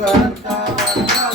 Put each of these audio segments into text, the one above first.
왔다 왔다.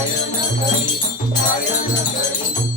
Thank you.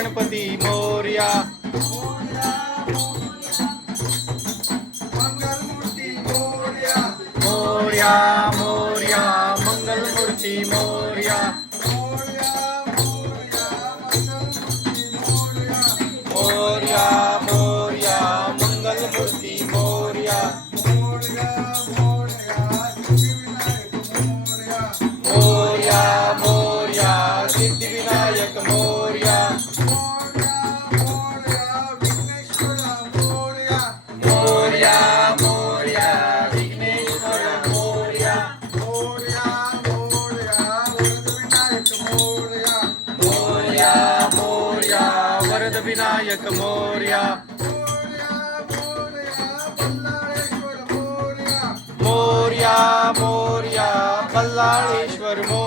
Ganpati Morya. Morya Morya Ballaleshwar Morya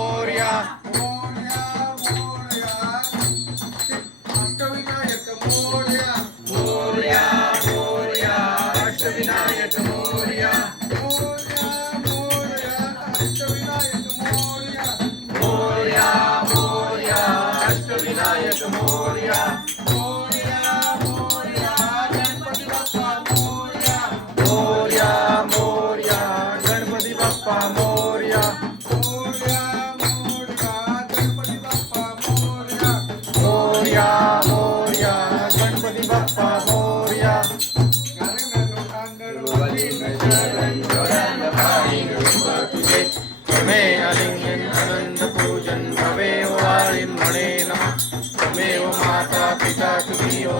Tic-tac-a-me, or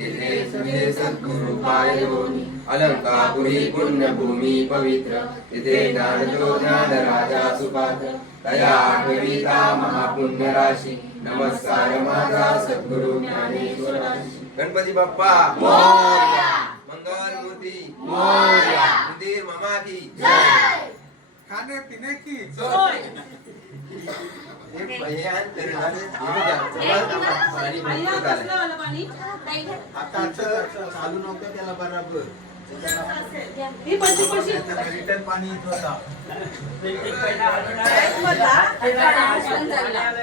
तिथे अलंकापुरी पुण्यभूमी पवित्र. तिथे ज्ञानजो ज्ञान राजा सुपात्र. तया महापुण्य राशी. नमस्कार माझा सद्गुरु ज्ञानेश्वरा गणपती बाप्पा मंगल मूर्ती मंदिर मामा की खाने पीने की चालू नव्हतं त्याला बराबर. रिटर्न पाणी येत होता. मला